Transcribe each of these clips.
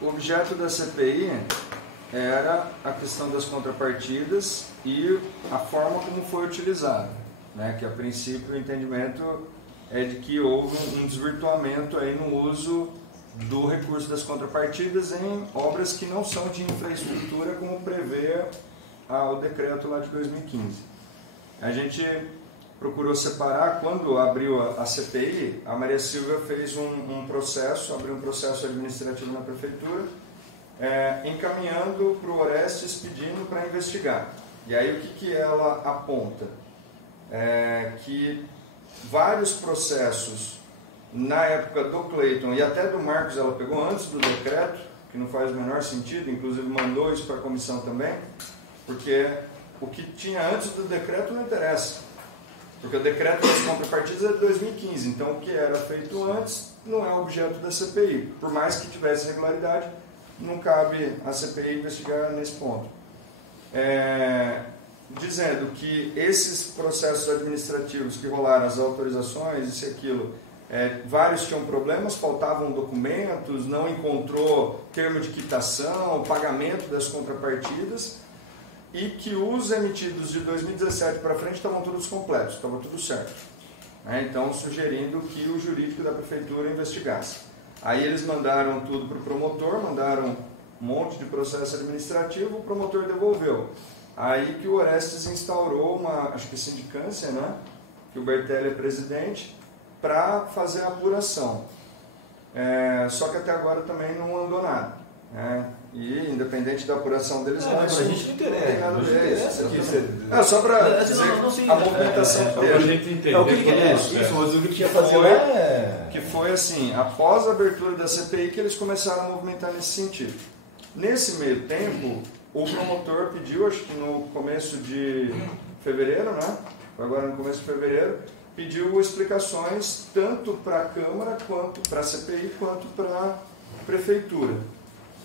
o objeto da CPI era a questão das contrapartidas e a forma como foi utilizada, né? Que a princípio o entendimento é de que houve um desvirtuamento aí no uso do recurso das contrapartidas em obras que não são de infraestrutura, como prevê o decreto lá de 2015. A gente procurou separar. Quando abriu a CPI, a Maria Silvia fez um processo, abriu um processo administrativo na prefeitura, encaminhando para o Orestes pedindo para investigar. E aí o que ela aponta? Que vários processos, na época do Cleiton e até do Marcos, ela pegou antes do decreto, que não faz o menor sentido, inclusive mandou isso para a comissão também, porque o que tinha antes do decreto não interessa. Porque o decreto das contrapartidas é de 2015, então o que era feito antes não é objeto da CPI. Por mais que tivesse irregularidade, não cabe a CPI investigar nesse ponto. Dizendo que esses processos administrativos que rolaram, as autorizações, isso e aquilo, vários tinham problemas, faltavam documentos, não encontrou termo de quitação, pagamento das contrapartidas, e que os emitidos de 2017 para frente estavam todos completos, estava tudo certo. Então, sugerindo que o jurídico da prefeitura investigasse. Aí eles mandaram tudo para o promotor, mandaram um monte de processo administrativo, o promotor devolveu. Aí que o Orestes instaurou uma, acho que sindicância, né? Que o Bertelli é presidente, para fazer a apuração. Só que até agora também não andou nada. E independente da apuração deles, a gente não interessa. Só para dizer a movimentação deles. O que é isso? Mas o que tinha fazer que foi assim, após a abertura da CPI, que eles começaram a movimentar nesse sentido. Nesse meio tempo, o promotor pediu, acho que no começo de fevereiro, né? Foi agora no começo de fevereiro, pediu explicações tanto para a Câmara, quanto para a CPI, quanto para a Prefeitura.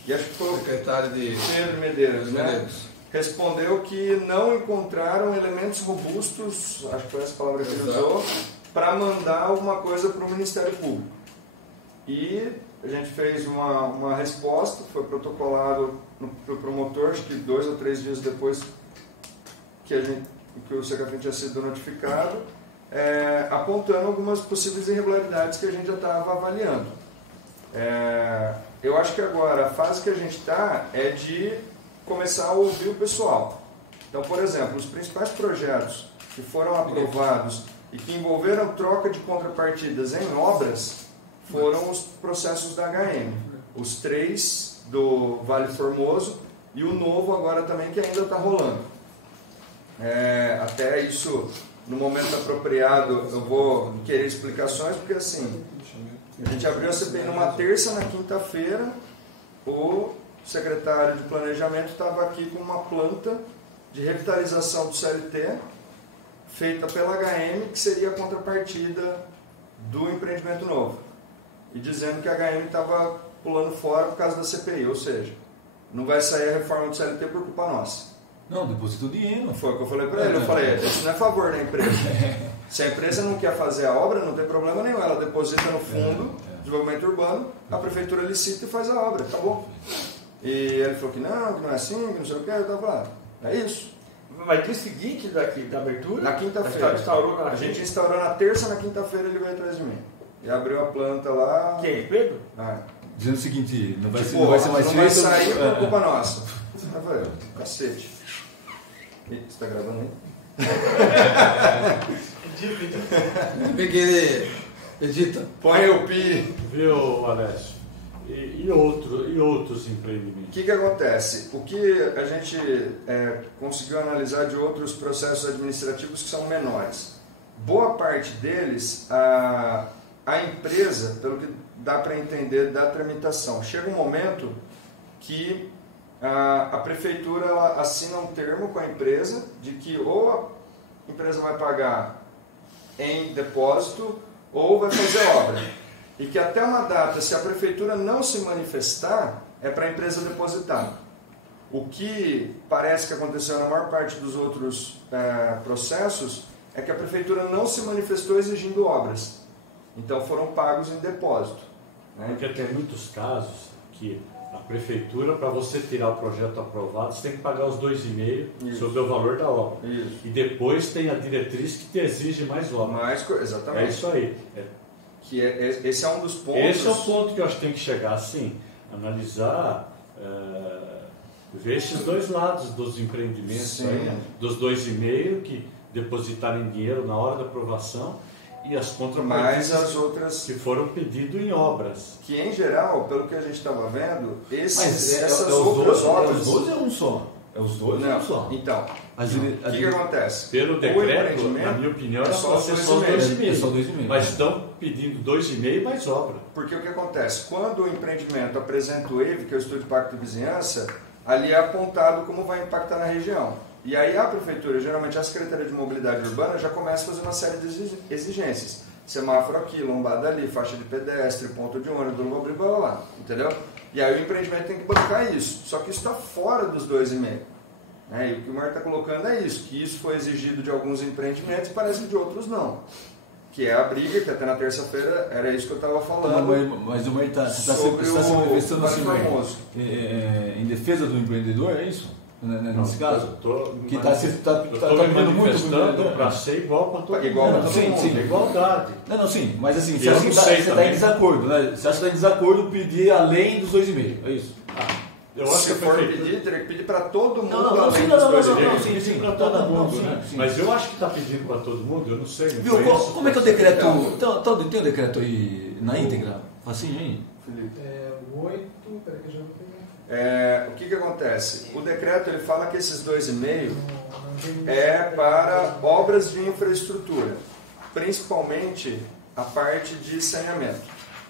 E acho que foi o secretário de Pedro Medeiros, né? Respondeu que não encontraram elementos robustos, acho que foi essa palavra que ele usou, para mandar alguma coisa para o Ministério Público. E a gente fez uma resposta, foi protocolado para o promotor, acho que 2 ou 3 dias depois que o secretário tinha sido notificado, apontando algumas possíveis irregularidades que a gente já estava avaliando. Eu acho que agora a fase que a gente está é de começar a ouvir o pessoal. Então, por exemplo, os principais projetos que foram aprovados e que envolveram troca de contrapartidas em obras foram os processos da HM. Os 3 do Vale Formoso e o novo agora também, que ainda está rolando. Até isso, no momento apropriado, eu vou querer explicações, porque assim, a gente abriu a CPI numa terça, na quinta-feira, o secretário de Planejamento estava aqui com uma planta de revitalização do CLT, feita pela HM, que seria a contrapartida do empreendimento novo. E dizendo que a HM estava pulando fora por causa da CPI, ou seja, não vai sair a reforma do CLT por culpa nossa. Não, deposita o dinheiro. Foi o que eu falei para ele. Eu falei, isso não é favor da empresa. Se a empresa não quer fazer a obra, não tem problema nenhum. Ela deposita no fundo de desenvolvimento urbano, a prefeitura licita e faz a obra, tá bom? E ele falou que não é assim, que não sei o que. Eu estava falando, é isso. Mas dia seguinte da abertura? Na quinta-feira. A gente instaurou na terça, na quinta-feira ele veio atrás de mim. E abriu a planta lá. Quem? Pedro? Dizendo o seguinte, não vai ser mais não vai sair por culpa nossa. Eu falei, cacete. E, você está gravando aí? Peguei, edita. Põe o pi. Viu, Alessio? E outros empreendimentos? O que acontece? O que a gente conseguiu analisar de outros processos administrativos que são menores. Boa parte deles, a empresa, pelo que dá para entender da tramitação, chega um momento que a prefeitura ela assina um termo com a empresa de que ou a empresa vai pagar em depósito ou vai fazer obra. E que até uma data, se a prefeitura não se manifestar, é para a empresa depositar. O que parece que aconteceu na maior parte dos outros processos é que a prefeitura não se manifestou exigindo obras. Então foram pagos em depósito. Porque tem muitos casos que A prefeitura, para você tirar o projeto aprovado, você tem que pagar os 2,5 sobre o valor da obra. Isso. E depois tem a diretriz que te exige mais obra. Exatamente. É isso aí. Esse é um dos pontos. Esse é o ponto que eu acho que tem que chegar assim, analisar, ver esses dois lados dos empreendimentos, aí, dos 2,5 que depositarem dinheiro na hora da aprovação e as contrapartidas as outras que foram pedidas em obras. Que em geral, pelo que a gente estava vendo, essas outras obras. Os dois é um só. É os dois não, um só. Então, o que acontece? Pelo decreto, na minha opinião, era só ser só 2,5. Mas estão pedindo 2,5 mais obra. Porque o que acontece? Quando o empreendimento apresenta o EIV, que é o Estudo de Impacto de Vizinhança, ali é apontado como vai impactar na região. E aí a prefeitura, geralmente a Secretaria de Mobilidade Urbana, já começa a fazer uma série de exigências. Semáforo aqui, lombada ali, faixa de pedestre, ponto de ônibus, blá blá blá, entendeu? E aí o empreendimento tem que bancar isso. Só que isso está fora dos 2,5. Né? E o que o Marco está colocando é isso, que isso foi exigido de alguns empreendimentos e parece que de outros não. Que é a briga, que até na terça-feira era isso que eu estava falando. Mas o Marco está se manifestando assim, em defesa do empreendedor, é isso? Nesse caso? Que está me manifestando para ser igual para todo mundo. Sim. Igualdade. Sim, mas assim, você está em desacordo, né? Você acha que está em desacordo pedir além dos 2,5, é isso? Eu acho que for pedir, teria que pedir para todo mundo. Sim, para todo mundo, né? Mas eu acho que está pedindo para todo mundo, eu não sei. Viu, como é que é o decreto? Tem o decreto aí na íntegra? Facinho aí? Felipe. O 8, peraí que eu já vou pegar. O que acontece? O decreto ele fala que esses 2,5 é para obras de infraestrutura, principalmente a parte de saneamento.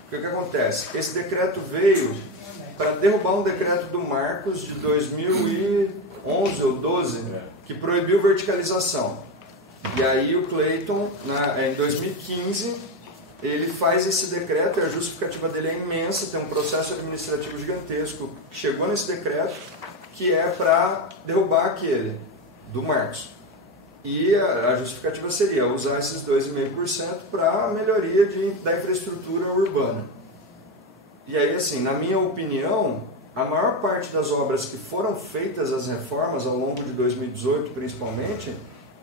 O que acontece? Esse decreto veio para derrubar um decreto do Marcos de 2011 ou 12 que proibiu verticalização. E aí o Cleiton, em 2015, ele faz esse decreto, e a justificativa dele é imensa, tem um processo administrativo gigantesco que chegou nesse decreto, que é para derrubar aquele, do Marcos. E a justificativa seria usar esses 2,5% para a melhoria da infraestrutura urbana. E aí, assim, na minha opinião, a maior parte das obras que foram feitas, as reformas, ao longo de 2018 principalmente,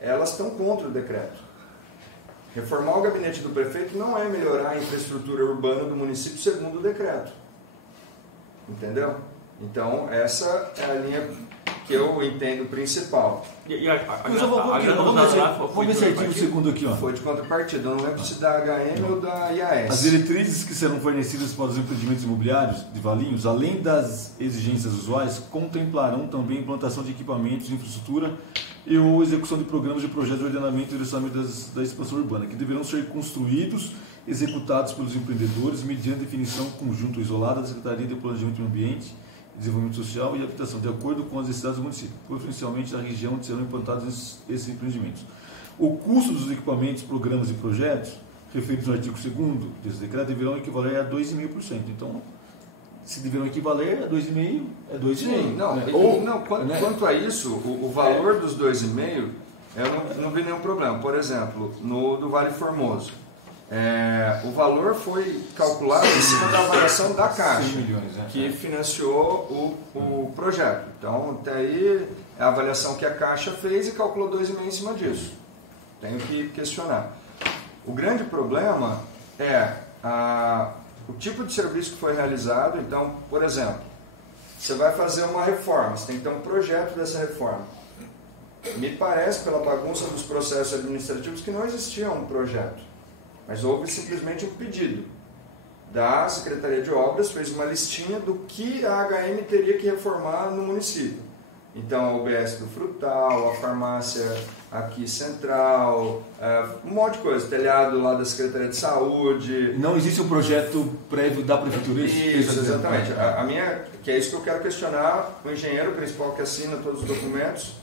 elas estão contra o decreto. Reformar o gabinete do prefeito não é melhorar a infraestrutura urbana do município segundo o decreto. Entendeu? Então, essa é a linha que eu entendo principal. Vamos ver certinho o segundo aqui. Foi de contrapartida, eu não lembro se da HM ou da IAS. As diretrizes que serão fornecidas para os empreendimentos imobiliários de Valinhos, além das exigências usuais, contemplarão também a implantação de equipamentos de infraestrutura e ou execução de programas de projetos de ordenamento e direcionamento da expansão urbana, que deverão ser construídos, executados pelos empreendedores, mediante definição conjunta isolada da Secretaria de Planejamento do Ambiente, Desenvolvimento Social e Habitação, de acordo com as necessidades do município, preferencialmente na região onde serão implantados esses empreendimentos. O custo dos equipamentos, programas e projetos, referidos no artigo 2º desse decreto, deverão equivaler a 2,5%. Então, se deverão equivaler a 2,5%, é 2,5%. Sim, quanto a isso, o valor dos 2,5%, eu não vi nenhum problema. Por exemplo, no do Vale Formoso, o valor foi calculado em cima da avaliação da Caixa, que financiou o projeto. Então, até aí, é a avaliação que a Caixa fez e calculou 2,5% em cima disso. Tenho que questionar. O grande problema é o tipo de serviço que foi realizado. Então, por exemplo, você vai fazer uma reforma, você tem que ter um projeto dessa reforma. Me parece, pela bagunça dos processos administrativos, que não existia um projeto. Mas houve simplesmente um pedido da Secretaria de Obras, fez uma listinha do que a HM teria que reformar no município. Então, a UBS do Frutal, a farmácia aqui central, um monte de coisa, telhado lá da Secretaria de Saúde. Não existe um projeto prévio da Prefeitura? Isso, exatamente. A minha, que é isso que eu quero questionar, o engenheiro principal que assina todos os documentos,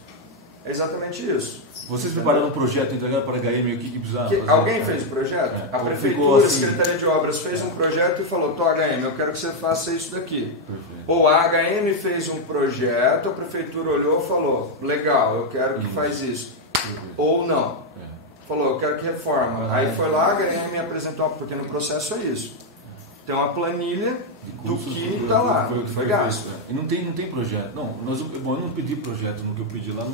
é exatamente isso. Vocês prepararam um projeto entregado para a HM, o que precisava fazer? Alguém fez o projeto? A Prefeitura, a Secretaria de Obras fez um projeto e falou, HM, eu quero que você faça isso daqui. Perfeito. Ou a HM fez um projeto, a Prefeitura olhou e falou, legal, eu quero que faz isso. Perfeito. Ou não. Falou, eu quero que reforma. Aí foi lá, a HM me apresentou, porque no processo é isso. tem uma planilha do Cursos, que está lá, foi o que foi gasto. feito, E não tem projeto. Não, bom, eu não pedi projeto no que eu pedi lá.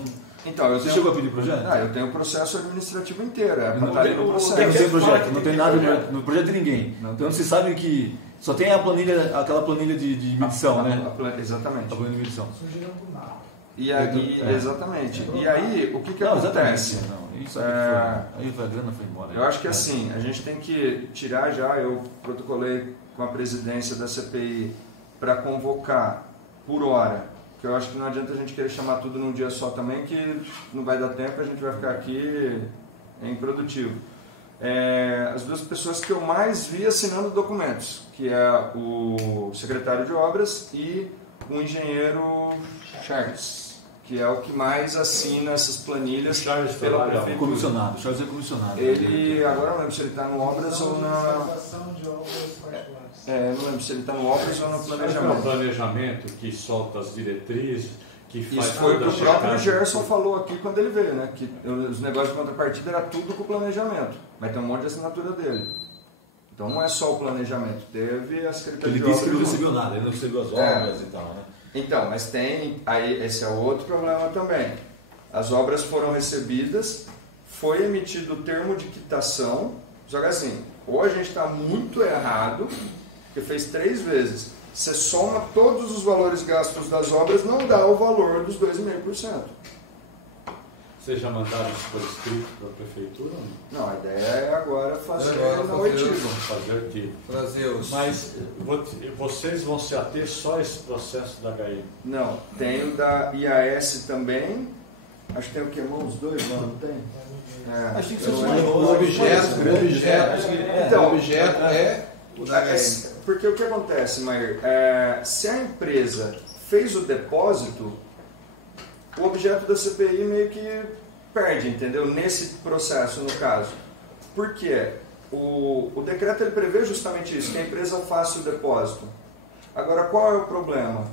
Então, Você chegou a pedir projeto? Eu tenho o processo administrativo inteiro, para Não estar ali no tem processo. projeto, não tem nada no projeto de ninguém. Então você sabe que só tem aquela planilha de medição, né? Exatamente. A planilha de medição. Surgiram do nada. Exatamente. E aí, o que acontece? Isso aí a grana foi embora. Eu acho que assim, a gente tem que tirar já, eu protocolei com a presidência da CPI para convocar por hora, que eu acho que não adianta a gente querer chamar tudo num dia só também, que não vai dar tempo, a gente vai ficar aqui improdutivo. As duas pessoas que eu mais vi assinando documentos, que é o secretário de obras e o engenheiro Charles, que é o que mais assina essas planilhas pela prefeitura. Comissionado, Charles é comissionado. Ele, agora não lembro se ele está no obras ou na... de obras particulares. não lembro se ele está no obras ou no É planejamento. o planejamento que solta as diretrizes, que faz Isso foi o que toda o a próprio checagem. Gerson falou aqui quando ele veio, né? Que os negócios de contrapartida era tudo com o planejamento, mas tem um monte de assinatura dele. Então não é só o planejamento, teve a Secretaria Ele de disse que não Obras. recebeu nada, ele não recebeu as obras e tal, né? Então, mas tem, aí esse é outro problema também. As obras foram recebidas, foi emitido o termo de quitação, só que assim, ou a gente está muito errado, porque fez 3 vezes. Você soma todos os valores gastos das obras, não dá o valor dos 2,5%. Vocês já mandaram isso por escrito para a prefeitura? Ou Não, a ideia é agora fazer Agora no fazer oitivo. não? Fazer artigo. Trazer os... Mas vocês vão se ater só a esse processo da HI? Não, tem o da IAS também. Acho que tem o que? Os dois, não tem? Acho que eu isso não é lembro. O objeto Então, o objeto é o da HM. Porque o que acontece, Mair? Se a empresa fez o depósito, o objeto da CPI meio que perde, entendeu? Nesse processo, no caso. Por quê? O decreto ele prevê justamente isso, que a empresa faça o depósito. Agora, qual é o problema?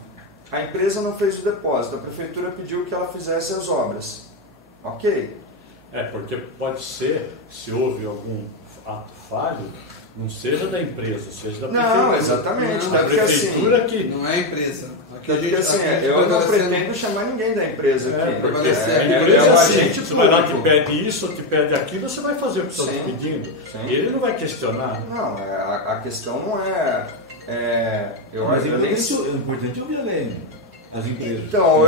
A empresa não fez o depósito, a prefeitura pediu que ela fizesse as obras. Ok? Porque pode ser, se houve algum ato falho, não seja da empresa, seja da prefeitura. Não, exatamente. Não, Da porque prefeitura assim, que... Não é a empresa. Aqui a porque, gente, assim, aqui a gente eu não prevalecendo- pretendo chamar ninguém da empresa aqui. Porque prevalecer. a É empresa um assim, agente você vai lá que público. pede isso ou que pede aquilo, você vai fazer o que estão te Sim. pedindo. Sim. Ele não vai questionar. Não, a questão não é... Mas eu nem o importante é ouvir a lei, as empresas. Então,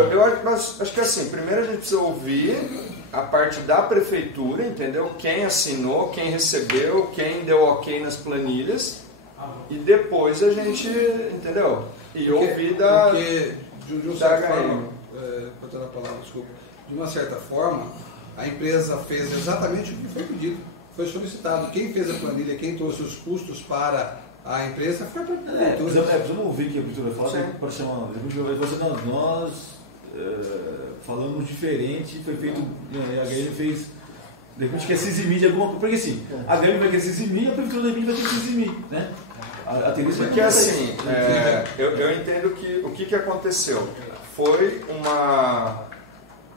mas acho que assim, primeiro a gente precisa ouvir a parte da prefeitura, entendeu? Quem assinou, quem recebeu, quem deu ok nas planilhas, e depois a gente, entendeu? E ouvir da... Porque, de uma da certa HM. forma, cortando a palavra, desculpa, de uma certa forma, a empresa fez exatamente o que foi pedido, foi solicitado. Quem fez a planilha, quem trouxe os custos para a empresa foi a prefeitura. Precisamos ouvir o que a prefeitura fala Sim. para chamar. Nós falamos diferente, foi feito. A HM fez. De repente quer se eximir de alguma coisa. Porque assim, a HM vai querer se eximir, a prefeitura da vai ter que se eximir. Né? A tendência Porque é assim, eu entendo que o que aconteceu foi uma...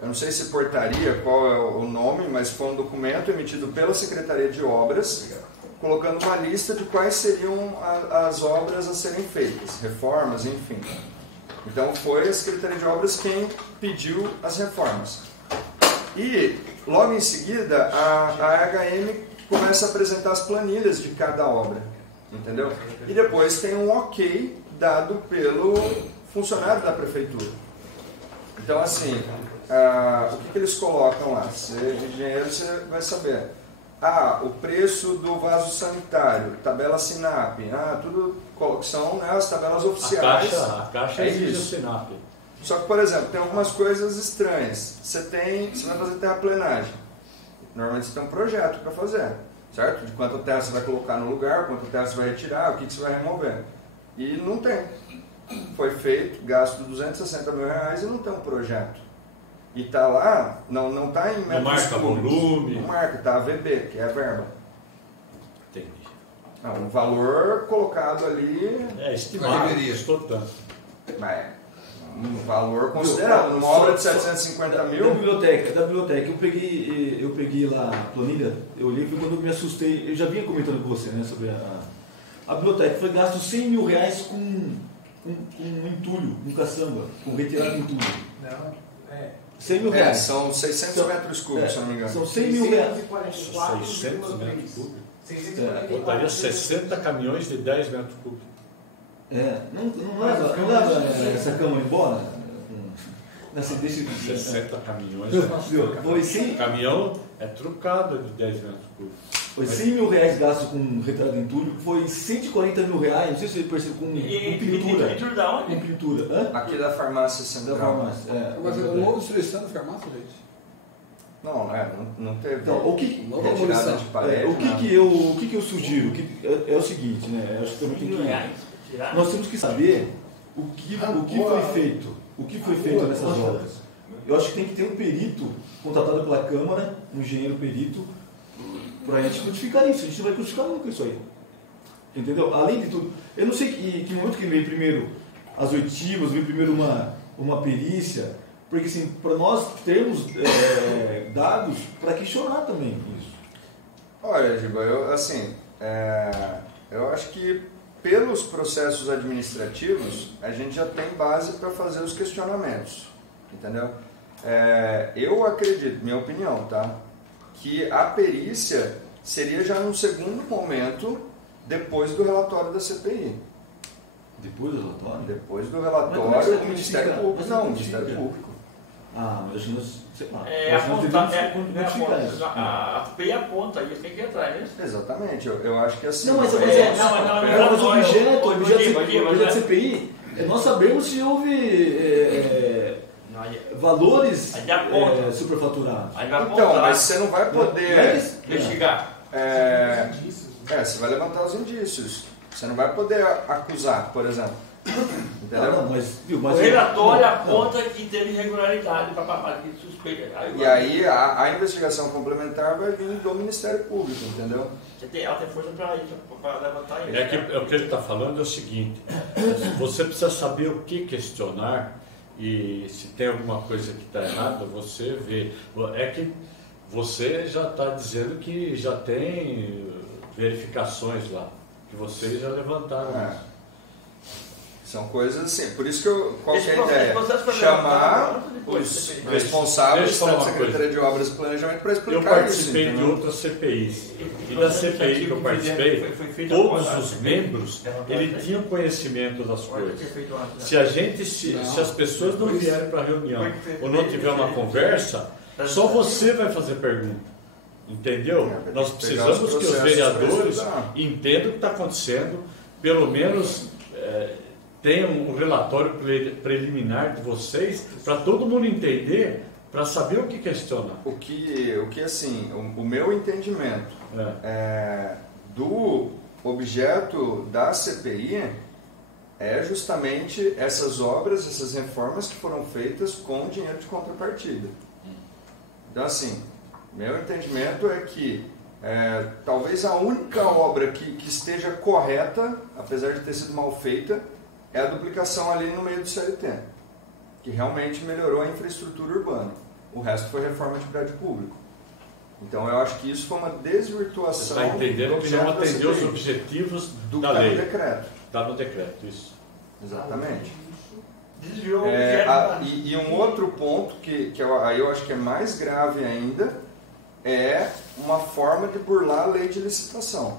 Eu não sei se portaria, qual é o nome, mas foi um documento emitido pela Secretaria de Obras, colocando uma lista de quais seriam as obras a serem feitas, reformas, enfim. Então foi a Secretaria de Obras quem pediu as reformas. E logo em seguida a HM começa a apresentar as planilhas de cada obra, entendeu? E depois tem um ok dado pelo funcionário da prefeitura. Então assim, o que eles colocam lá? Você é engenheiro, você vai saber. O preço do vaso sanitário, tabela SINAP, tudo são, né, as tabelas oficiais. A caixa É exige o isso. SINAP. Só que, por exemplo, tem algumas coisas estranhas. Você vai fazer terraplenagem. Normalmente você tem um projeto para fazer, certo? De quanta terra você vai colocar no lugar, quanta terra você vai retirar, o que você vai remover. E não tem. Foi feito, gasto R$260 mil e não tem um projeto. E está lá, não está em metros Não marca cúbicos. volume. Não marca, está AVB, que é a verba. Entendi. Um valor colocado ali, Estimado, Deveria. custou tanto. mas um valor considerável. Numa obra de 750 Da mil, biblioteca, eu peguei lá a planilha, eu olhei e foi quando eu me assustei. Eu já vinha comentando com você, né, sobre A biblioteca foi gasto R$100.000 com entulho, com caçamba, com retirada de entulho. Não, R$100.000. São 600 metros cúbicos, se não me engano. São R$100.000. 600 metros cúbicos. 644. Botaria 60 caminhões de 10 metros cúbicos. Não leva essa cama embora? Deixa 60 caminhões. Foi sim. O caminhão é trucado de 10 metros cúbicos. Foi R$100.000 gasto com retirada de entulho, foi R$140.000, não sei se você percebeu, com pintura. Pintura da onde? Com pintura. Hã? Aqui da farmácia Da central. farmácia. Mas o novo destruição da farmácia, gente. Não teve. Então, o que, retirada de parede. o que eu sugiro? É o seguinte, né? Acho que também tem que. Nós temos que saber o que foi feito. O que foi feito nessas obras. Eu acho que tem que ter um perito contratado pela Câmara, um engenheiro perito, para a gente codificar isso. A gente não vai codificar nunca isso aí. Entendeu? Além de tudo, eu não sei que momento que veio primeiro as oitivas, veio primeiro uma perícia, porque assim, para nós termos dados para questionar também isso. Olha, Giba, eu acho que pelos processos administrativos a gente já tem base para fazer os questionamentos, entendeu? Eu acredito, minha opinião, tá? Que a perícia seria já num segundo momento depois do relatório da CPI. Depois do relatório? Depois do relatório, o Ministério Público. Não, o Ministério Público. Mas acho que nós, sei lá. A CPI aponta, isso tem que entrar, é isso? Exatamente, eu acho que assim. Não, mas o objeto da CPI é nós sabermos se houve valores superfaturados. Então, mas você não vai poder investigar. Você vai levantar os indícios. Você não vai poder acusar, por exemplo. Entendeu? O relatório aponta que teve irregularidade para suspeita. E aí a investigação complementar vai vir do Ministério Público, entendeu? Ela tem força para isso, para levantar isso. O que ele está falando é o seguinte: você precisa saber o que questionar e se tem alguma coisa que está errada, você vê. É que você já está dizendo que já tem verificações lá, que vocês já levantaram isso. São coisas assim, por isso que qual que é a ideia? Chamar os responsáveis da Secretaria de Obras e Planejamento para explicar isso. Eu participei de outras CPIs. E da CPI que eu participei, todos os membros, eles tinham conhecimento das coisas. Se as pessoas não vierem para a reunião ou não tiver uma conversa, só você vai fazer pergunta. Entendeu? Nós precisamos que os vereadores entendam o que está acontecendo, pelo menos tenham um relatório preliminar de vocês, para todo mundo entender, para saber o que questionar. O que assim, o meu entendimento do objeto da CPI é justamente essas obras, essas reformas que foram feitas com dinheiro de contrapartida. Então assim, meu entendimento é que talvez a única obra que esteja correta, apesar de ter sido mal feita, é a duplicação ali no meio do CLT, que realmente melhorou a infraestrutura urbana. O resto foi reforma de prédio público. Então eu acho que isso foi uma desvirtuação. Você está entendendo que não atendeu os objetivos da lei. Está no decreto. Está no decreto, isso. Exatamente. Desviou e um outro ponto que aí eu acho que é mais grave ainda é uma forma de burlar a lei de licitação.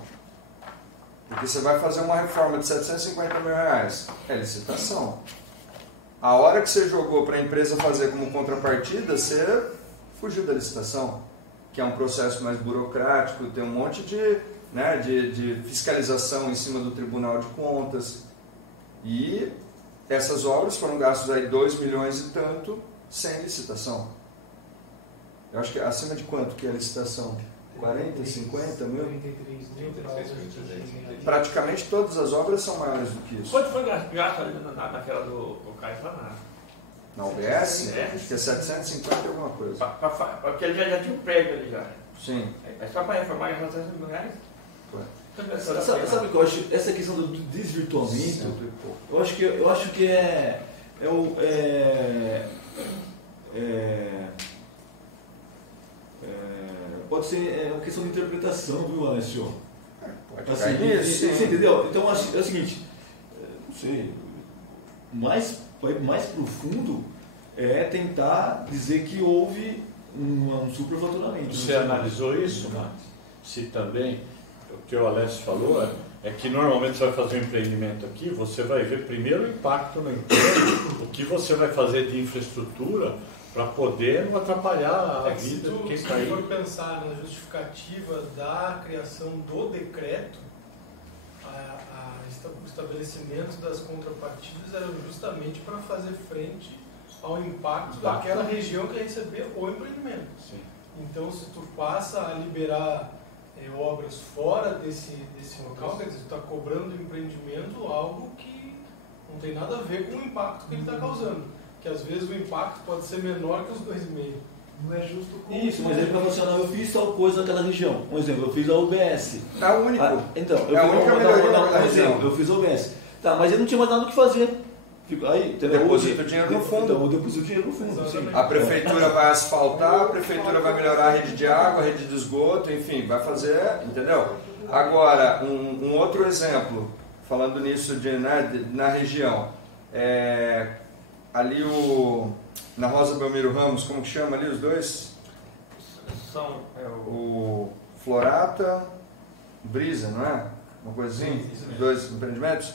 Porque você vai fazer uma reforma de R$750 mil, é licitação. A hora que você jogou para a empresa fazer como contrapartida, você fugiu da licitação, que é um processo mais burocrático, tem um monte de fiscalização em cima do Tribunal de Contas. E essas obras foram gastas aí 2 milhões e tanto sem licitação. Eu acho que acima de quanto que é a licitação? 40, 50 mil? Praticamente todas as obras são maiores do que isso. Quanto foi gasto ali naquela do Caio Fanato? Na UBS? Acho que é 750 e alguma coisa. Porque ele já tinha um prédio ali já. Sim. É só para reformar em R$700 mil? Sabe o que eu acho? Essa questão do desvirtuamento, eu acho que pode ser uma questão de interpretação, viu, Alessio? Pode Assim, cair nisso, você entendeu? Então é o seguinte, não sei, mais profundo é tentar dizer que houve um superfaturamento. Você analisou isso, Max? Se também, o que o Alessio falou é que normalmente você vai fazer um empreendimento aqui, você vai ver primeiro o impacto no entorno, o que você vai fazer de infraestrutura para poder não atrapalhar a vida de quem está aí. Se for pensar na justificativa da criação do decreto, o estabelecimento das contrapartidas era justamente para fazer frente ao impacto daquela região que ia receber o empreendimento. Sim. Então, se tu passa a liberar obras fora desse local, quer dizer, tu está cobrando do empreendimento algo que não tem nada a ver com o impacto que ele está causando. Que às vezes o impacto pode ser menor que os 2,5. Não é justo com Isso, um exemplo profissional, eu fiz tal coisa naquela região. Um exemplo, eu fiz a UBS. É o único. Então, É a única melhoria naquela região. Eu fiz a UBS. Tá, mas eu não tinha mais nada o que fazer. Aí, entendeu? Deposita o dinheiro no fundo. Então, eu deposito o dinheiro no fundo, sim. A prefeitura vai asfaltar, a prefeitura vai melhorar a rede de água, a rede de esgoto, enfim, vai fazer, entendeu? Agora, um outro exemplo, falando nisso na região, ali na Rosa Belmiro Ramos, como que chama ali os dois? São O Florata, Brisa, não é? Uma coisa assim? Os dois empreendimentos?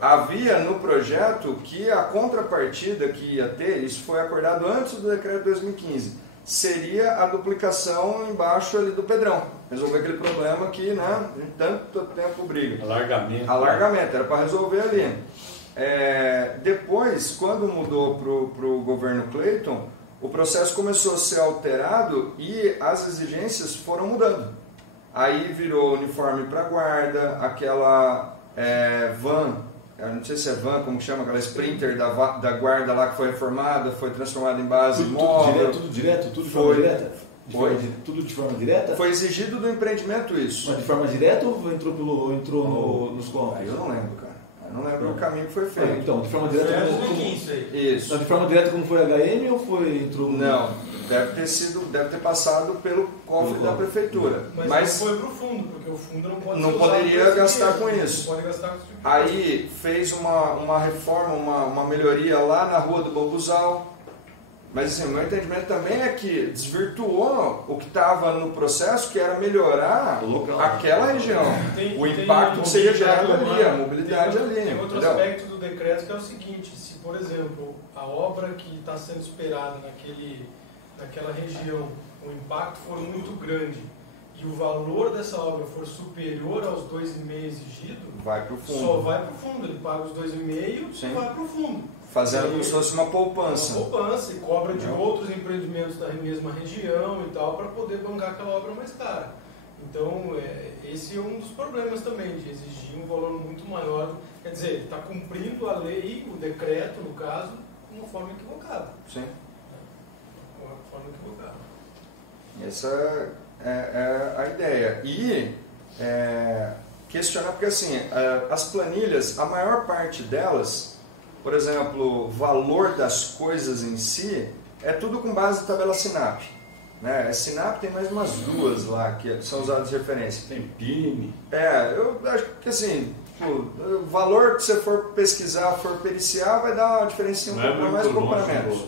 Havia no projeto que a contrapartida que ia ter, isso foi acordado antes do decreto de 2015, seria a duplicação embaixo ali do Pedrão. Resolver aquele problema que, né, tanto tempo briga. Alargamento, era para resolver ali. Depois, quando mudou para o governo Clayton, o processo começou a ser alterado e as exigências foram mudando. Aí virou uniforme para guarda, aquela van, eu não sei se é van, como que chama, aquela Sprinter da guarda lá que foi reformada, foi transformada em base móvel. Tudo de forma direta? Tudo de forma direta? Foi exigido do empreendimento isso. Mas de forma direta ou entrou nos cofres? Eu não lembro, cara. Eu não lembro o caminho que foi feito. Então, de forma direta... Isso. De forma direta como foi HM ou entrou... Não, deve ter passado pelo cofre da prefeitura. Mas não foi para o fundo, porque o fundo não pode não poderia gastar com isso. Não pode gastar com isso. Aí fez uma reforma, uma melhoria lá na Rua do Bambuzal. Mas assim, o meu entendimento também é que desvirtuou o que estava no processo, que era melhorar aquela região. O impacto que seria gerado ali, a mobilidade ali. Tem outro aspecto do decreto que é o seguinte: se, por exemplo, a obra que está sendo esperada naquela região, o impacto for muito grande e o valor dessa obra for superior aos 2,5 exigido, vai pro fundo. Só vai para o fundo. Ele paga os 2,5 e vai para o fundo. Fazendo como se fosse uma poupança. Uma poupança e cobra de outros empreendimentos da mesma região e tal, para poder bancar aquela obra mais cara. Então, esse é um dos problemas também, de exigir um valor muito maior. Quer dizer, ele está cumprindo a lei, o decreto, no caso, de uma forma equivocada. Sim. De uma forma equivocada. Essa é a ideia. E questionar, porque assim, as planilhas, a maior parte delas, por exemplo, o valor das coisas em si, é tudo com base em tabela SINAP. Né? A SINAP tem mais umas duas lá que são usadas de referência. Tem PIME. Eu acho que assim, o valor que você for pesquisar, for periciar, vai dar uma diferença um pouco mais ou para menos.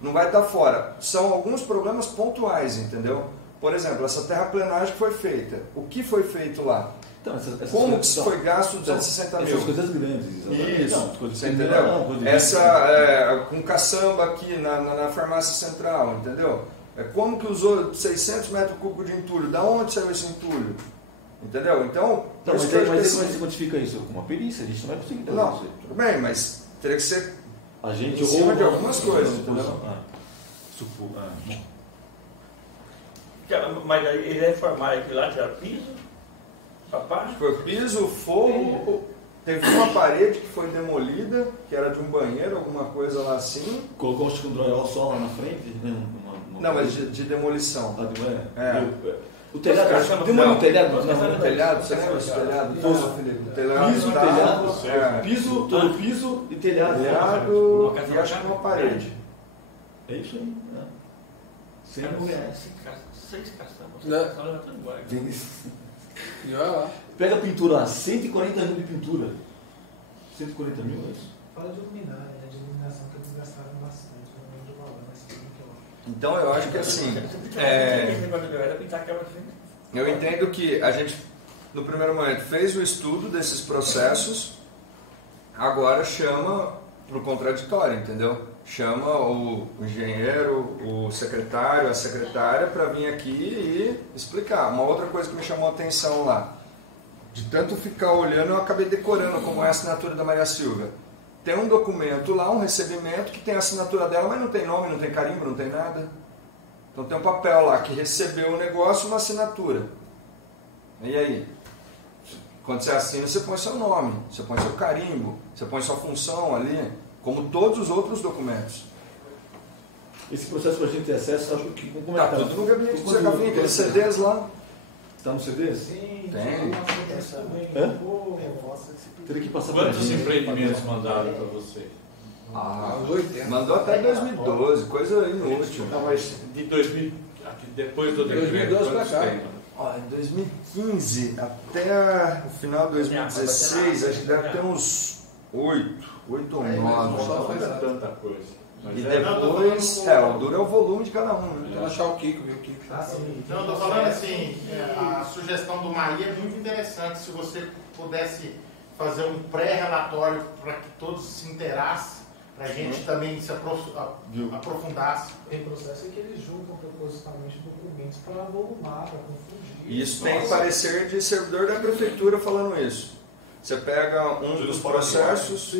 Não vai estar fora. São alguns problemas pontuais, entendeu? Por exemplo, essa terraplenagem que foi feita. O que foi feito lá? Então, essas como que foi gasto 260 mil? Essas coisas grandes. Isso, não, você entendeu? Com caçamba aqui na farmácia central, entendeu? Como que usou 600 metros cúbicos de entulho? Da onde saiu esse entulho? Entendeu? Então, mas como é que você quantifica isso? Com uma perícia? A gente não vai conseguir fazer não, isso. Tudo bem, mas teria que ser a gente em cima de algumas coisas, entendeu? Mas ele reformaram aquilo lá, tirar piso? Foi piso, forro, teve uma parede que foi demolida, que era de um banheiro, alguma coisa lá assim. Colocou um drywall só lá na frente? Não, mas de demolição. O telhado, demoliu o telhado? Não, o telhado, você lembra desse telhado? Não, Felipe. Piso, telhado, piso e telhado. Telhado e acho que uma parede. É isso aí, né? 100 mil reais. 6 caçambas. E olha lá. pega a pintura lá, 140 mil de pintura. 140 mil, é isso? Fala de luminária, né? De iluminação que eles gastaram bastante, não lembro o valor, mas sim que eu acho. Então eu acho que assim, eu entendo que a gente, no primeiro momento, fez o estudo desses processos, agora chama para o contraditório, entendeu? Chama o engenheiro, o secretário, a secretária para vir aqui e explicar. Uma outra coisa que me chamou a atenção lá, de tanto ficar olhando, eu acabei decorando como é a assinatura da Maria Silvia. Tem um documento lá, um recebimento, que tem a assinatura dela, mas não tem nome, não tem carimbo, não tem nada. Então tem um papel lá que recebeu o negócio, uma assinatura. E aí? Quando você assina, você põe seu nome, você põe seu carimbo, você põe sua função ali, como todos os outros documentos. Esse processo para a gente ter acesso, acho que... Como Tá tudo no gabinete do Zé Cafim, aqueles CDs lá. Está no CD? Sim, Tem. Teria que passar Quantos empreendimentos mandaram para você? Os 80. Mandou até 2012, coisa inútil. Não, mas de 2000, depois do decreto, 2012 quantos pra cá. tem? Ó, em 2015 até o final de 2016, acho que deve ter uns 8 ou 9. Não é tanta coisa. Mas E é- depois, o duro é o volume de cada um. Né? Então achar o Kiko, viu o Kiko? Não, eu tô falando assim, a sugestão do Maria é muito interessante, se você pudesse fazer um pré-relatório para que todos se inteirassem, para a gente também se aprofundasse. Tem processo em que eles juntam propositalmente documentos para volumar, para confundir. E isso tem parecer de servidor da prefeitura falando isso. Você pega um dos processos,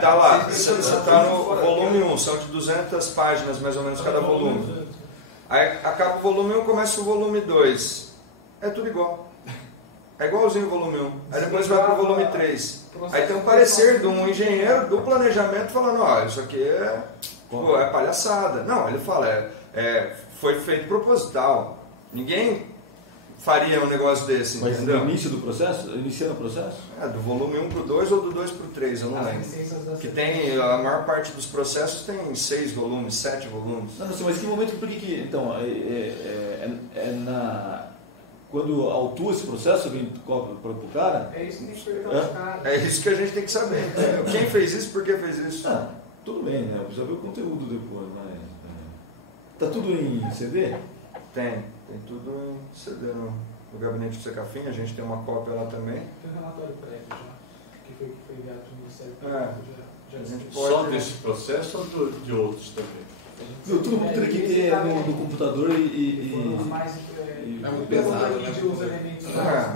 tá lá, você está no volume 1, são de 200 páginas mais ou menos cada volume. Aí acaba o volume 1, começa o volume 2. É tudo igual. É igualzinho o volume 1. Aí depois vai para o volume 3. Aí tem um parecer de um engenheiro do planejamento falando, ó, isso aqui é palhaçada. Não, ele fala, foi feito proposital. Ninguém faria um negócio desse, Mas entendeu? no início do processo? Iniciando o processo? Do volume 1 para o 2 ou do 2 para o 3, eu não lembro. Que tem, a maior parte dos processos tem 6 volumes, 7 volumes. Não, mas que momento, por que então, quando autua esse processo, vem cobra para o cara? É isso que tem que perguntar aos caras. É isso que a gente tem que saber, entendeu? Quem fez isso, por que fez isso? Ah, tudo bem, né? Precisa ver o conteúdo depois, mas... Tá tudo em CD? Tem tudo em CD no gabinete do Secafim, a gente tem uma cópia lá também. Tem um relatório prévio já, que foi enviado para o Ministério Público. A gente Só pode... desse processo ou de outros também? Meu, todo mundo teria que ter no computador e É muito pesado, né?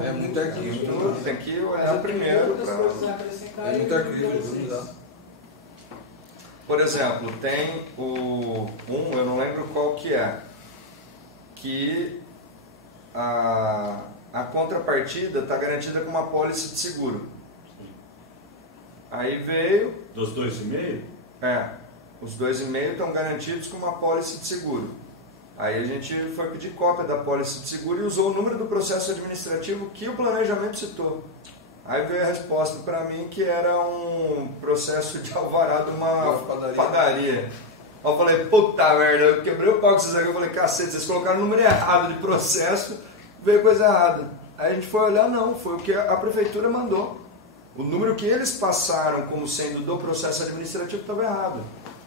É muito arquivo. Tudo, tem que olhar primeiro para... É muito arquivo, vamos dar. Por exemplo, tem eu não lembro qual que é, que a contrapartida está garantida com uma apólice de seguro. Aí veio... Dos 2,5? Os 2,5 estão garantidos com uma apólice de seguro. Aí a gente foi pedir cópia da apólice de seguro e usou o número do processo administrativo que o planejamento citou. Aí veio a resposta para mim que era um processo de alvará de uma padaria. Eu falei, puta merda, eu quebrei o pau com vocês aqui. Eu falei, cacete, vocês colocaram o número errado de processo, veio coisa errada. Aí a gente foi olhar, não, foi o que a prefeitura mandou. O número que eles passaram como sendo do processo administrativo estava errado.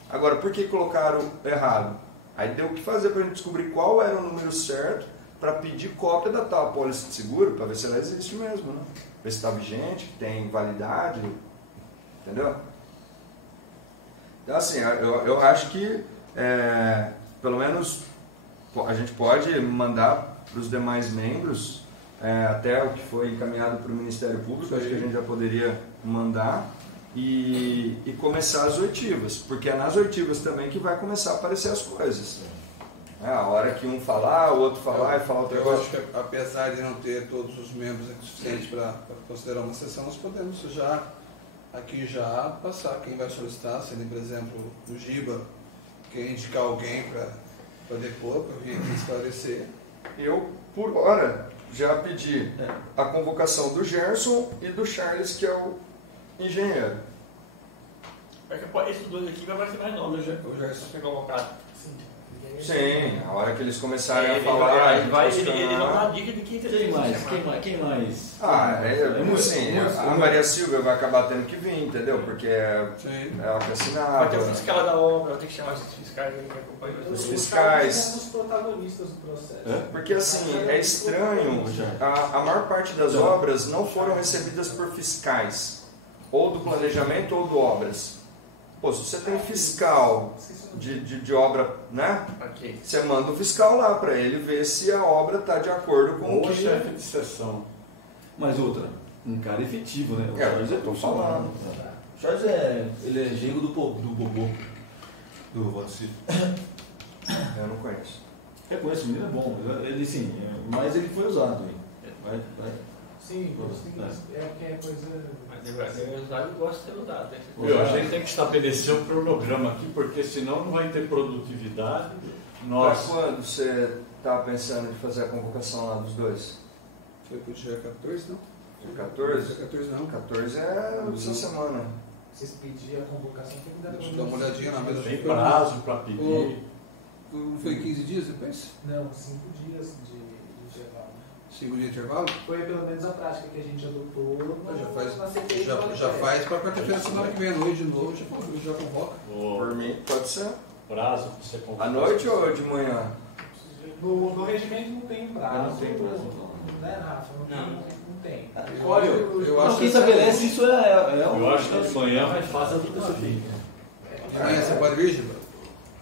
Agora, por que colocaram errado? Aí deu o que fazer para a gente descobrir qual era o número certo para pedir cópia da tal apólice de seguro, para ver se ela existe mesmo, né? Ver se está vigente, que tem validade, entendeu? Então, assim, eu acho que, pelo menos, a gente pode mandar para os demais membros, até o que foi encaminhado para o Ministério Público, acho que a gente já poderia mandar, e começar as oitivas, porque é nas oitivas também que vai começar a aparecer as coisas. A hora que um falar, o outro falar e falar outra coisa. Eu acho que apesar de não ter todos os membros suficientes para considerar uma sessão, nós podemos já passar quem vai solicitar, sendo, por exemplo, o Giba, quem indicar alguém para depor, para vir aqui esclarecer. Eu, por hora, já pedi a convocação do Gerson e do Charles, que é o engenheiro. Esses dois aqui vai aparecer mais nomes, já. O Gerson. Foi convocado. Sim. E aí Sim, a hora que eles começarem a falar... Ele vai dar dica de quem Quem mais? Sim, a Maria Silvia vai acabar tendo que vir, entendeu? Porque ela que assinava. Vai ter o fiscal da obra, vai ter que chamar esses fiscais aí que acompanham os fiscais. São os protagonistas do processo. Porque assim, é estranho, a maior parte das obras não foram recebidas por fiscais, ou do planejamento ou do obras. Pô, se você tem fiscal de obra, né? Okay. Você manda o fiscal lá para ele ver se a obra está de acordo com o chefe de seção. Mas outra, um cara efetivo, né? O Charles, eu tô falando. O Charles ele é genro do Bobô, do Valdecir. Eu não conheço. Eu conheço, o menino é bom, ele sim, mas ele foi usado. Vai. Sim, porque é coisa... Mas o resultado gosta de ser usado. A gente tem que estabelecer um cronograma aqui, porque senão não vai ter produtividade. Para quando você está pensando em fazer a convocação lá dos dois? Foi para o dia 14, não? Dia 14? Dia 14 não. 14 é essa semana. Vocês pediram a convocação, tem que dar Deixa eu dar uma olhadinha na mesa. Tem prazo para pedir. Foi 15 dias depois? Não, 5 dias de intervalo. 5 dias de intervalo? Foi pelo menos a prática que a gente adotou. Já faz para quarta-feira, semana que vem à noite de novo, já convoca. Por mim, pode ser. Prazo para você convocar. À noite ou de manhã? No regimento não tem prazo. Não tem prazo. Né, Rafa? Não tem. Olha, eu acho quem estabelece isso eu acho que de manhã vai fazer tudo isso aqui. De manhã você pode vir, Giba?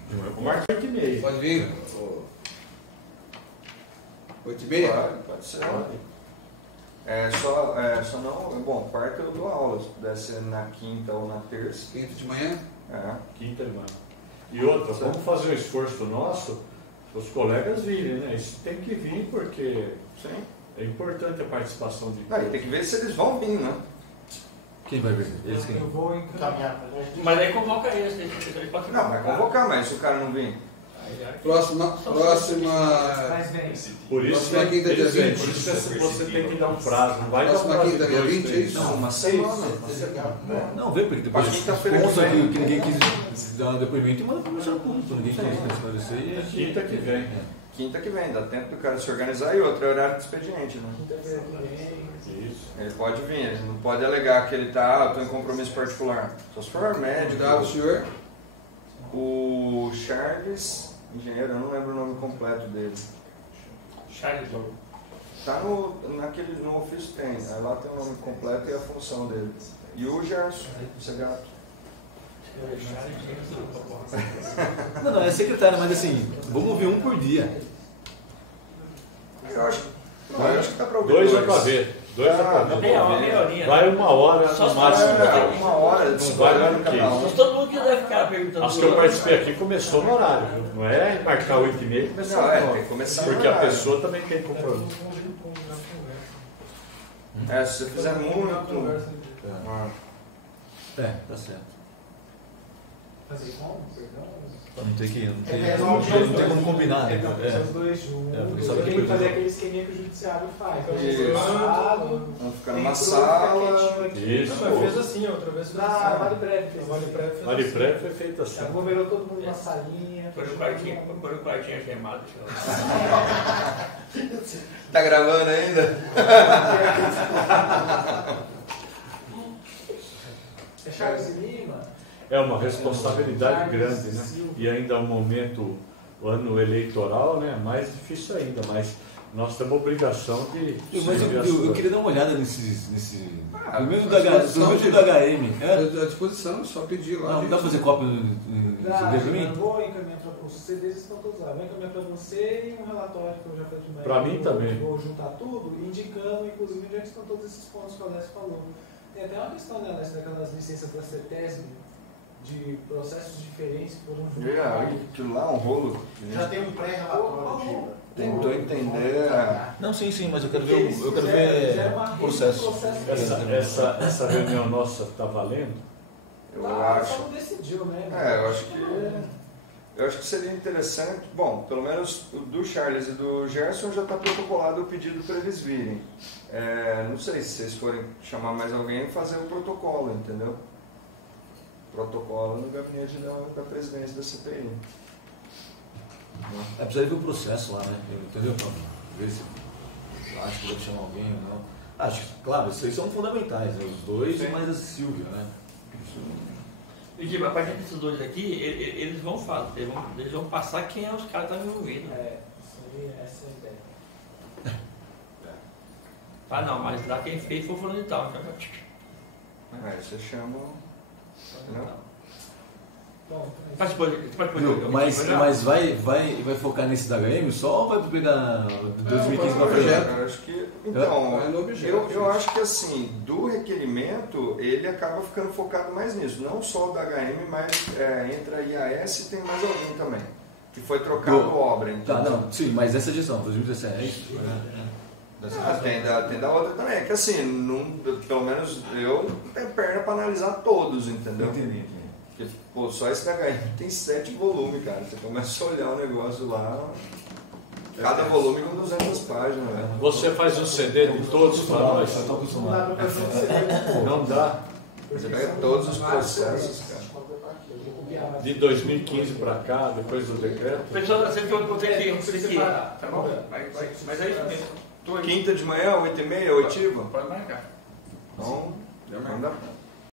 De manhã eu marco 8h30. Pode vir. 8h30? Pode ser. Só não. Bom, quarta eu dou aula, se puder ser na quinta ou na terça. Quinta de manhã? Quinta de manhã. E outra, vamos fazer um esforço nosso, os colegas virem, né? Isso tem que vir porque é importante a participação de todos. Tem que ver se eles vão vir, né? Quem vai ver? Eles quem? Eu vou encaminhar pra gente. Mas aí convoca eles, Não, vai convocar, mas se o cara não vir. Próxima. Mas vem. Por isso próxima quinta dia 20. Por isso você tem que dar um prazo. Não vai dar um Próxima prazo quinta de dia 2, 20, é 3. isso? Não, uma semana. Não, vê, porque depois quinta-feira consta que ninguém quis dar um depoimento e manda para o Ministério Público. Ninguém quis esclarecer. Quinta que vem. Quinta que vem, dá tempo do cara se organizar e outro é horário de expediente, né? Quinta-feira que vem. Isso. Ele pode vir, ele não pode alegar que ele está, estou em compromisso particular. Só se for médico. Cuidado, senhor. O Charles, engenheiro, eu não lembro o nome completo dele. Charles. Tá no ofício tem, aí lá tem o nome completo e a função dele. E o Gerson, Segato. Não, é secretário, mas assim, vamos ouvir um por dia. Eu acho que dá para ouvir 2 é para ver. 2 é para ver. Meia horinha. Vai 1 hora Só no máximo. uma hora, Não vai mais do que um. isso. Todo mundo que deve ficar perguntando. As que eu participei aqui começou no horário, viu? Não é marcar 8h30 e começar Não, no tem que horário. começar Porque no a horário. pessoa também tem compromisso. Se você fizer muito... Tá certo. Fazer como? Perdão? Não tem como combinar, né? Os dois juntos. porque sabe Tem que que fazer aquele esqueminha que o judiciário faz. Vamos ficar numa sala. Isso. Mas fez assim, outra vez fez assim. Vale breve. Vale prévio foi feito assim. Aglomerou todo mundo numa salinha. Põe o quartinho gemado. Tá gravando ainda? É Charles Lima? É uma responsabilidade grande, né? E ainda é um momento, o ano eleitoral, né? Mais difícil ainda, mas nós temos a obrigação de... Mas eu queria dar uma olhada nesse primeiro do HM. À disposição, é só pedir lá. Não dá para fazer cópia no CD para mim? Eu vou encaminhar para você. Os CDs estão todos lá. Vou encaminhar para você e um relatório que eu já fiz de manhã. Para mim também. Vou juntar tudo, indicando, inclusive, onde é que estão todos esses pontos que o Alessio falou. Tem até uma questão, né, Alessio, daquelas licenças da CETESB, de processos diferentes que foram juntados. Aquilo lá é um rolo. Já tem um pré-relatório, Giba. Tentou entender. Não, sim, mas eu quero ver o processo. Essa reunião nossa está valendo? Eu acho. Só não decidiu, né? Eu acho que seria interessante. Bom, pelo menos do Charles e do Gerson já está protocolado o pedido para eles virem. Não sei se vocês forem chamar mais alguém, fazer o protocolo, entendeu? Protocolo no gabinete da presidência da CPI. Precisa ver o processo lá, né? Entendeu? Pra ver se acho que deve chamar alguém ou não. Acho que, claro, esses aí são fundamentais, né? Os dois e mais a Silvia, né? E a partir desses dois aqui, eles vão fazer, eles vão passar quem é os caras que estão envolvidos. Essa é a ideia. Não, mas lá quem fez foi o fulano de tal. Aí você chama. Mas vai focar nesse da HM só ou vai pegar 2015 para projeto? Eu acho que. Então, eu acho que assim, do requerimento, ele acaba ficando focado mais nisso. Não só o da HM, mas entra a IAS e tem mais alguém também. Que foi trocado obra. Então. Tá, não, sim, mas essa gestão, 2017, é isso? Tem da outra também. É que assim, pelo menos eu não tenho perna para analisar todos, entendeu? Entendi. Porque, pô, só esse da HM tem 7 volumes, cara. Você começa a olhar o negócio lá, cada volume com 200 páginas. Né? Você faz um CD de todos para nós? Não dá. Você pega todos os processos, cara. De 2015 para cá, depois do decreto? Pessoal, sempre que eu encontrei aqui, tá bom? Mas é isso mesmo. Quinta de manhã, 8h30, oitiva? Pode marcar. Então, manda.